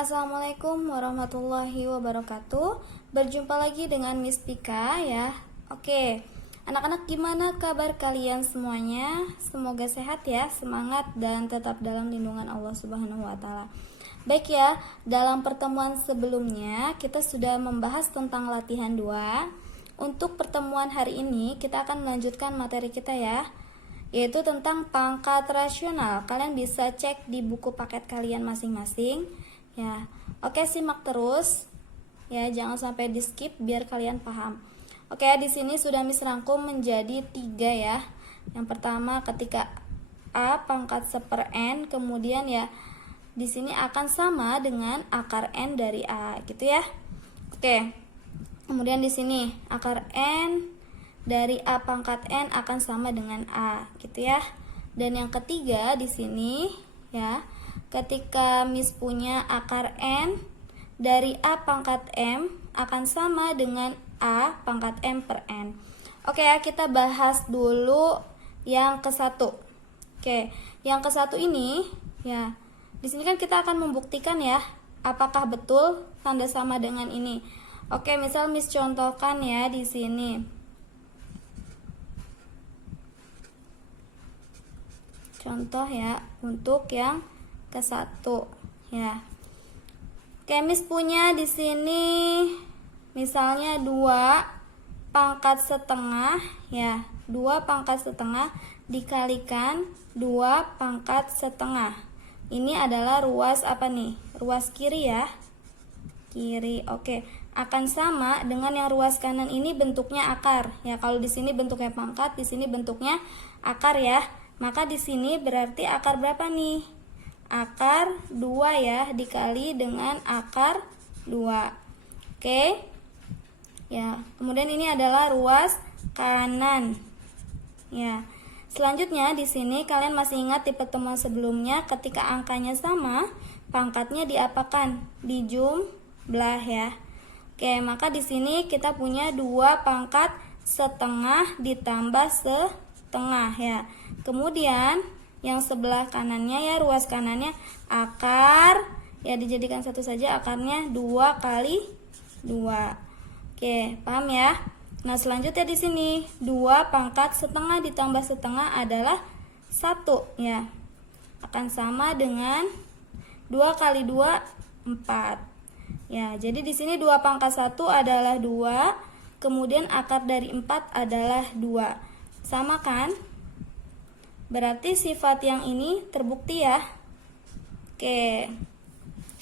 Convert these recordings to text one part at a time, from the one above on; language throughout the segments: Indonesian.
Assalamualaikum warahmatullahi wabarakatuh. Berjumpa lagi dengan Miss Pika ya. Oke, anak-anak, gimana kabar kalian semuanya? Semoga sehat ya, semangat dan tetap dalam lindungan Allah Subhanahu wa taala. Baik ya, dalam pertemuan sebelumnya kita sudah membahas tentang latihan 2. Untuk pertemuan hari ini kita akan melanjutkan materi kita ya, yaitu tentang pangkat rasional. Kalian bisa cek di buku paket kalian masing-masing ya. Oke, simak terus ya, jangan sampai di skip biar kalian paham. Oke, di sini sudah Miss rangkum menjadi 3 ya. Yang pertama, ketika A pangkat 1/n, kemudian ya di sini akan sama dengan akar n dari A gitu ya. Oke. Kemudian di sini akar n dari A pangkat n akan sama dengan A gitu ya. Dan yang ketiga di sini ya, ketika Miss punya akar n dari A pangkat m akan sama dengan A pangkat m per n. Oke ya, kita bahas dulu yang ke-1. Oke, yang ke-1 ini ya, di sini kan kita akan membuktikan ya, apakah betul tanda sama dengan ini. Oke, misal Miss contohkan ya di sini. Contoh ya untuk yang ke-1 ya. Oke, Miss punya di sini misalnya 2 pangkat setengah ya. 2 pangkat setengah dikalikan 2 pangkat setengah. Ini adalah ruas apa nih? Ruas kiri ya. Kiri. Oke, akan sama dengan yang ruas kanan ini bentuknya akar. Ya, kalau di sini bentuknya pangkat, di sini bentuknya akar ya. Maka di sini berarti akar berapa nih? Akar 2 ya, dikali dengan akar 2. Oke. Ya, kemudian ini adalah ruas kanan. Ya. Selanjutnya di sini kalian masih ingat di pertemuan sebelumnya ketika angkanya sama, pangkatnya diapakan? Dijumlah ya. Oke, maka di sini kita punya 2 pangkat setengah ditambah setengah ya. Kemudian yang sebelah kanannya ya, ruas kanannya akar ya, dijadikan satu saja, akarnya 2 kali 2. Oke, paham ya? Nah, selanjutnya di sini 2 pangkat setengah ditambah setengah adalah 1 ya. Akan sama dengan 2 kali 2 4. Ya, jadi di sini 2 pangkat 1 adalah 2, kemudian akar dari 4 adalah 2. Sama kan? Berarti sifat yang ini terbukti ya. Oke.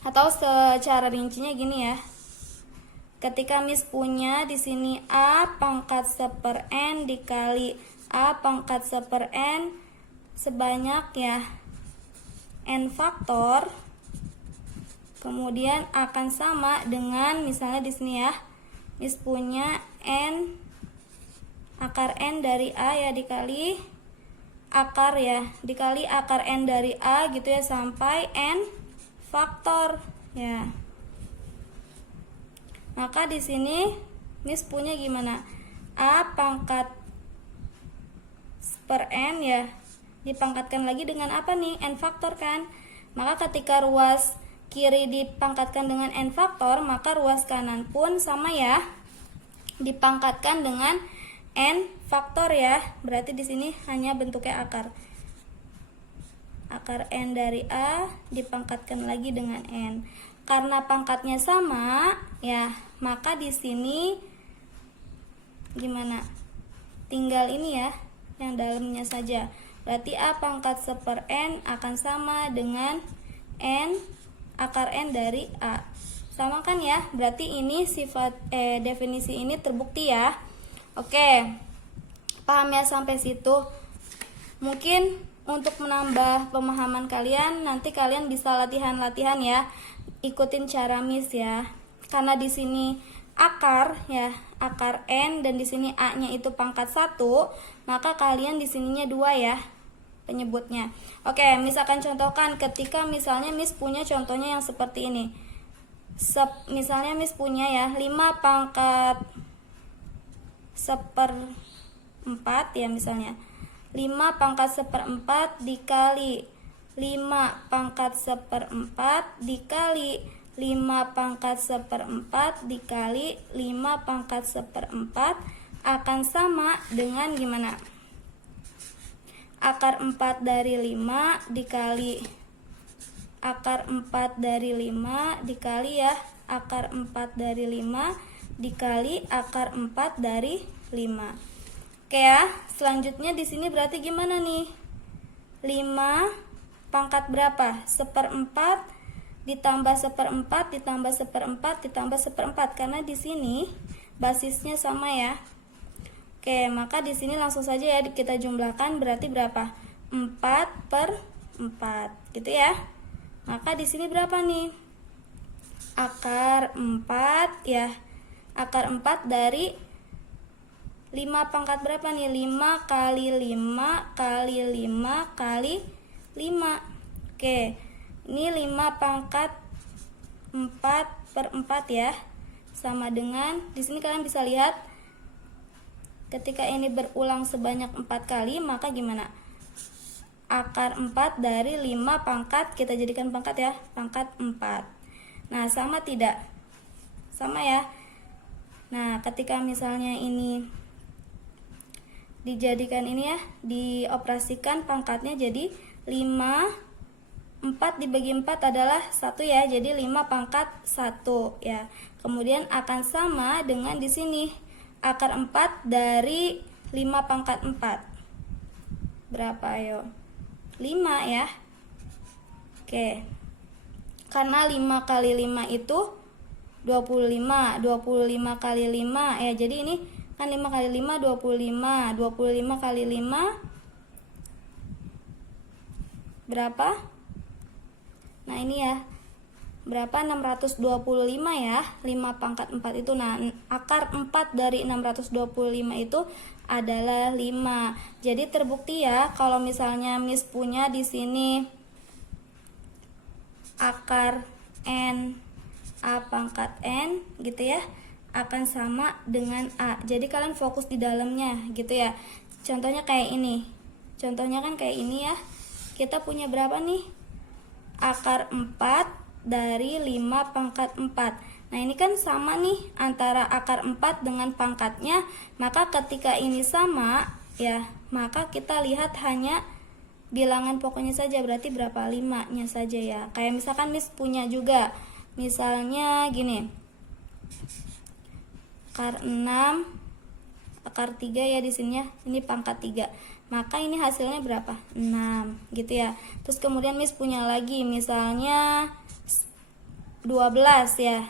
Atau secara rincinya gini ya. Ketika Miss punya di sini A pangkat 1/n dikali A pangkat 1/n sebanyak ya n faktor, kemudian akan sama dengan misalnya di sini ya, Miss punya n akar n dari A ya dikali akar ya, dikali akar n dari A gitu ya, sampai n faktor ya. Maka di sini Miss punya gimana? A pangkat per n ya, dipangkatkan lagi dengan apa nih? N faktor kan. Maka ketika ruas kiri dipangkatkan dengan n faktor, maka ruas kanan pun sama ya, dipangkatkan dengan n faktor ya. Berarti di sini hanya bentuknya akar. Akar n dari A dipangkatkan lagi dengan n. Karena pangkatnya sama ya, maka di sini gimana? Tinggal ini ya, yang dalamnya saja. Berarti A pangkat 1/n akan sama dengan n akar n dari A. Sama kan ya? Berarti ini sifat definisi ini terbukti ya. Oke, paham ya sampai situ? Mungkin untuk menambah pemahaman kalian, nanti kalian bisa latihan-latihan ya, ikutin cara Miss ya. Karena di sini akar ya, akar n, dan di sini a-nya itu pangkat 1, maka kalian di sininya 2 ya penyebutnya. Oke, Miss akan contohkan ketika misalnya Miss punya contohnya yang seperti ini. Misalnya Miss punya ya 5 pangkat 1/4 ya, misalnya 5 pangkat 1/4 dikali 5 pangkat 1/4 dikali 5 pangkat seperempat dikali 5 pangkat seperempat akan sama dengan gimana? Akar 4 dari 5 dikali akar 4 dari 5 dikali ya akar 4 dari 5 dikali akar 4 dari 5. Oke ya, selanjutnya di sini berarti gimana nih? 5 pangkat berapa? Seperempat ditambah seperempat ditambah seperempat ditambah seperempat, karena di sini basisnya sama ya. Oke, maka di sini langsung saja ya kita jumlahkan, berarti berapa? 4/4 gitu ya. Maka di sini berapa nih? Akar 4 ya. Akar 4 dari 5 pangkat berapa nih? 5 kali 5 kali 5 kali 5. Oke, ini 5 pangkat 4/4 ya. Sama dengan, di sini kalian bisa lihat ketika ini berulang sebanyak 4 kali, maka gimana? Akar 4 dari 5 pangkat, kita jadikan pangkat ya, pangkat 4. Nah, sama tidak? Sama ya. Nah, ketika misalnya ini dijadikan ini ya, dioperasikan pangkatnya jadi 5, 4 dibagi 4 adalah 1 ya, jadi 5 pangkat 1 ya. Kemudian akan sama dengan di sini akar 4 dari 5 pangkat 4. Berapa ayo? 5 ya. Oke. Karena 5 kali 5 itu 25. 25 kali 5 ya. Jadi ini kan 5 kali 5 25. 25 kali 5 berapa? Nah, ini ya. Berapa? 625 ya. 5 pangkat 4 itu. Nah, akar 4 dari 625 itu adalah 5. Jadi terbukti ya kalau misalnya Miss punya di sini akar n a pangkat n gitu ya, akan sama dengan a. Jadi kalian fokus di dalamnya gitu ya. Contohnya kayak ini. Contohnya kan kayak ini ya. Kita punya berapa nih? Akar 4 dari 5 pangkat 4. Nah, ini kan sama nih antara akar 4 dengan pangkatnya. Maka ketika ini sama ya, maka kita lihat hanya bilangan pokoknya saja, berarti berapa? 5-nya saja ya. Kayak misalkan Miss punya juga. Misalnya gini. Akar 6, akar 3 ya di sini ya. Ini pangkat 3. Maka ini hasilnya berapa? 6 gitu ya. Terus kemudian Miss punya lagi misalnya 12 ya.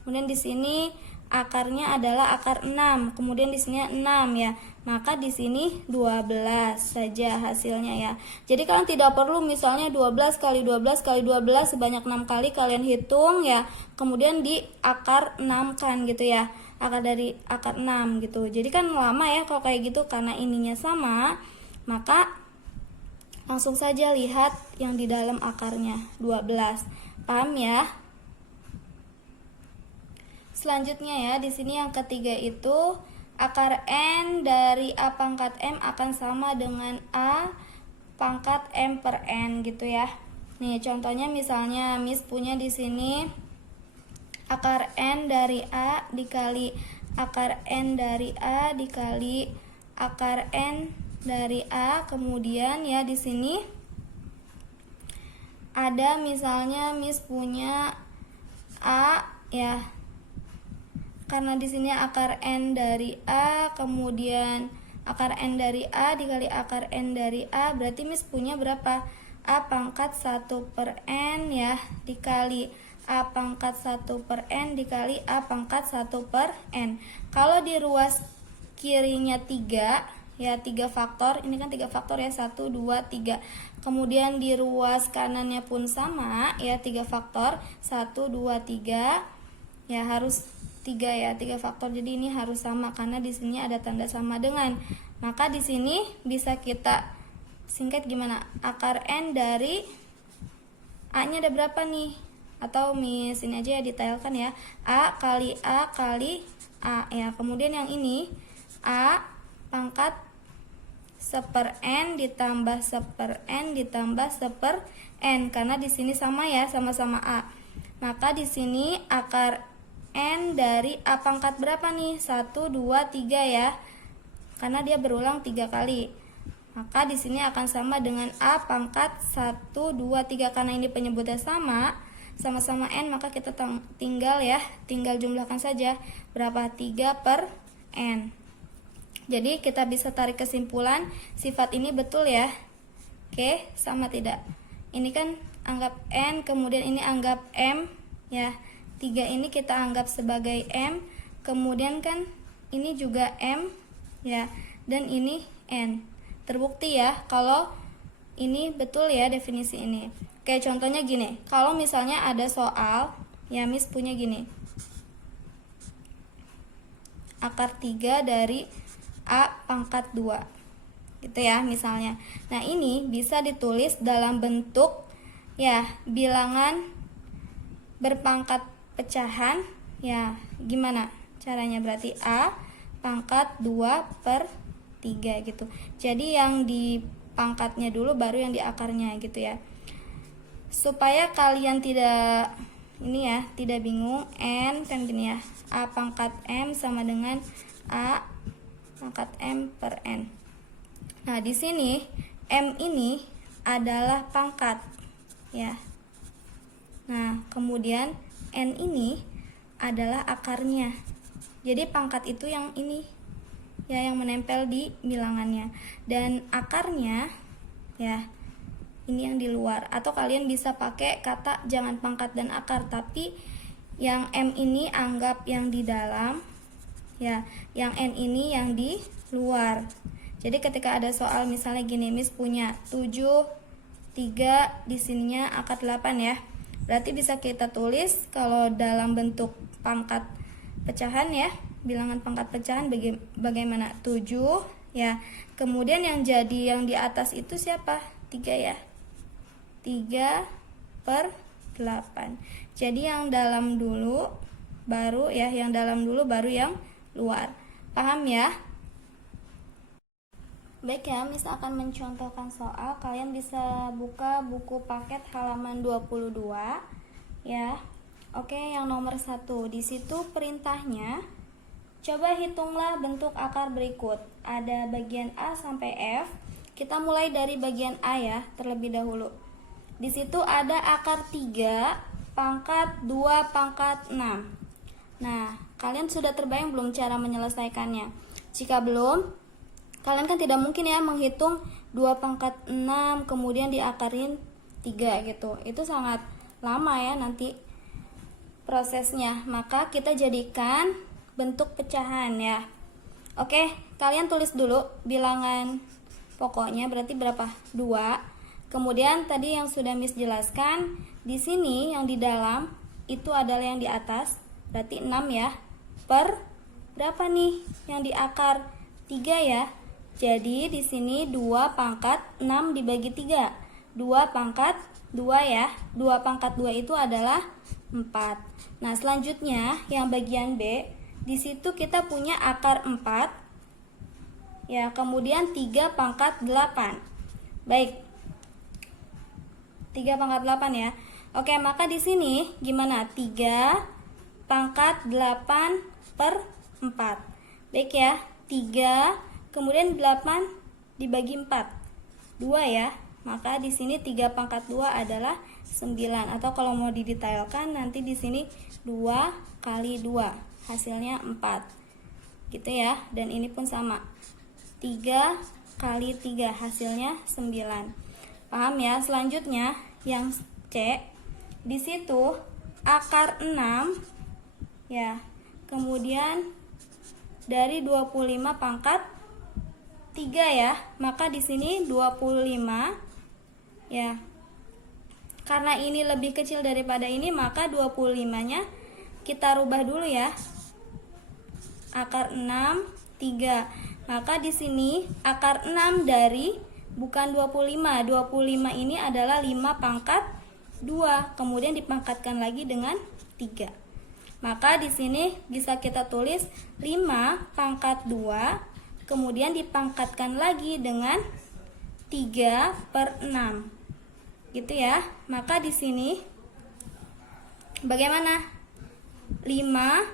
Kemudian di sini akarnya adalah akar 6. Kemudian di sini 6 ya. Maka di sini 12 saja hasilnya ya. Jadi kalian tidak perlu misalnya 12 kali 12 kali 12 sebanyak 6 kali kalian hitung ya. Kemudian di akar 6 kan gitu ya. Akar dari akar 6 gitu. Jadi kan lama ya kalau kayak gitu, karena ininya sama. Maka langsung saja lihat yang di dalam akarnya 12. Paham ya? Selanjutnya ya, di sini yang ketiga itu akar n dari a pangkat m akan sama dengan a pangkat m per n gitu ya. Nih contohnya misalnya Miss punya di sini akar n dari a dikali akar n dari a dikali akar n dari a. Kemudian ya di sini ada misalnya Miss punya a ya. Karena di sini akar n dari a, kemudian akar n dari a dikali akar n dari a, berarti Miss punya berapa? A pangkat 1 per n ya, dikali a pangkat 1 per n dikali a pangkat 1 per n. Kalau di ruas kirinya 3 ya, 3 faktor, ini kan 3 faktor ya, 1, 2, 3. Kemudian di ruas kanannya pun sama ya, 3 faktor, 1, 2, 3 ya, harus 3 ya, 3 faktor. Jadi ini harus sama karena di sini ada tanda sama dengan. Maka di sini bisa kita singkat gimana? Akar n dari a-nya ada berapa nih? Atau Miss ini aja ya detailkan ya. A kali a kali a ya. Kemudian yang ini a pangkat 1/n ditambah 1/n ditambah 1/n, karena di sini sama ya, sama-sama a. Maka di sini akar N dari A pangkat berapa nih? 1, 2, 3 ya. Karena dia berulang 3 kali. Maka di sini akan sama dengan A pangkat 1, 2, 3. Karena ini penyebutnya sama-sama N, maka kita tinggal jumlahkan saja. Berapa? 3 per N. Jadi kita bisa tarik kesimpulan sifat ini betul ya. Oke, sama tidak? Ini kan anggap N, kemudian ini anggap M ya. 3 ini kita anggap sebagai M, kemudian kan ini juga M ya, dan ini N. Terbukti ya kalau ini betul ya definisi ini. Oke, contohnya gini. Kalau misalnya ada soal, ya Miss punya gini. Akar 3 dari A pangkat 2. Gitu ya misalnya. Nah, ini bisa ditulis dalam bentuk ya bilangan berpangkat pecahan. Ya, gimana caranya? Berarti A pangkat 2 per 3 gitu. Jadi yang di pangkatnya dulu baru yang di akarnya gitu ya. Supaya kalian tidak tidak bingung, N kan gini ya. A pangkat M sama dengan A pangkat M per N. Nah, di sini M ini adalah pangkat ya. Nah, kemudian N ini adalah akarnya. Jadi pangkat itu yang ini ya, yang menempel di bilangannya, dan akarnya ya ini yang di luar. Atau kalian bisa pakai kata jangan pangkat dan akar, tapi yang M ini anggap yang di dalam ya, yang N ini yang di luar. Jadi ketika ada soal misalnya gini, Miss punya 7, 3, di sininya akar 8 ya. Berarti bisa kita tulis kalau dalam bentuk pangkat pecahan ya, bilangan pangkat pecahan bagaimana? 7 ya. Kemudian yang jadi yang di atas itu siapa? 3 ya. 3 per 8. Jadi yang dalam dulu baru ya, yang dalam dulu baru yang luar. Paham ya? Baik ya, Miss akan mencontohkan soal. Kalian bisa buka buku paket halaman 22 ya. Oke, yang nomor 1. Di situ perintahnya, coba hitunglah bentuk akar berikut. Ada bagian A sampai F. Kita mulai dari bagian A ya, terlebih dahulu. Di situ ada akar 3 pangkat 2 pangkat 6. Nah, kalian sudah terbayang belum cara menyelesaikannya? Jika belum, kalian kan tidak mungkin ya menghitung 2 pangkat 6 kemudian diakarin 3 gitu. Itu sangat lama ya nanti prosesnya. Maka kita jadikan bentuk pecahan ya. Oke, kalian tulis dulu bilangan pokoknya, berarti berapa? 2. Kemudian tadi yang sudah Miss jelaskan, di sini yang di dalam itu adalah yang di atas, berarti 6 ya. Per berapa nih yang di akar? 3 ya. Jadi di sini 2 pangkat 6 dibagi 3. 2 pangkat 2 ya. 2 pangkat 2 itu adalah 4. Nah, selanjutnya yang bagian B, di situ kita punya akar 4 ya, kemudian 3 pangkat 8. Baik. 3 pangkat 8 ya. Oke, maka di sini gimana? 3 pangkat 8 per 4. Baik ya. 3 kemudian 8 dibagi 4. 2 ya. Maka di sini 3 pangkat 2 adalah 9, atau kalau mau didetailkan nanti di sini 2 kali 2 hasilnya 4. Gitu ya. Dan ini pun sama. 3 kali 3 hasilnya 9. Paham ya? Selanjutnya yang C, di situ akar 6 ya. Kemudian dari 25 pangkat 3 ya. Maka di sini 25 ya. Karena ini lebih kecil daripada ini, maka 25-nya kita rubah dulu ya. Akar 6 3. Maka di sini akar 6 dari bukan 25. 25 ini adalah 5 pangkat 2. Kemudian dipangkatkan lagi dengan 3. Maka di sini bisa kita tulis 5 pangkat 2. Kemudian dipangkatkan lagi dengan 3 per 6. Gitu ya. Maka di sini Bagaimana? 5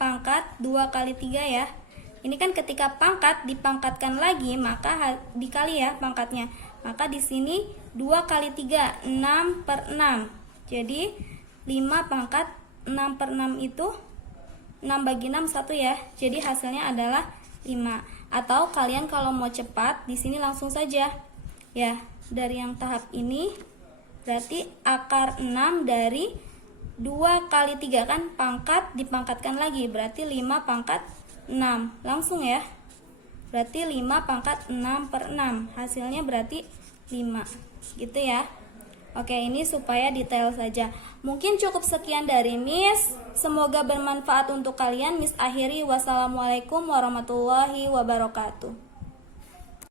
pangkat 2 kali 3 ya. Ini kan ketika pangkat dipangkatkan lagi, maka dikali ya pangkatnya. Maka di sini 2 kali 3, 6 per 6. Jadi 5 pangkat 6 per 6 itu 6 bagi 6 1 ya. Jadi hasilnya adalah 5. Atau kalian kalau mau cepat di sini langsung saja. Ya, dari yang tahap ini berarti akar 6 dari 2 kali 3 kan pangkat dipangkatkan lagi, berarti 5 pangkat 6. Langsung ya. Berarti 5 pangkat 6 per 6. Hasilnya berarti 5. Gitu ya. Oke, ini supaya detail saja. Mungkin cukup sekian dari Miss. Semoga bermanfaat untuk kalian. Miss akhiri. Wassalamualaikum warahmatullahi wabarakatuh.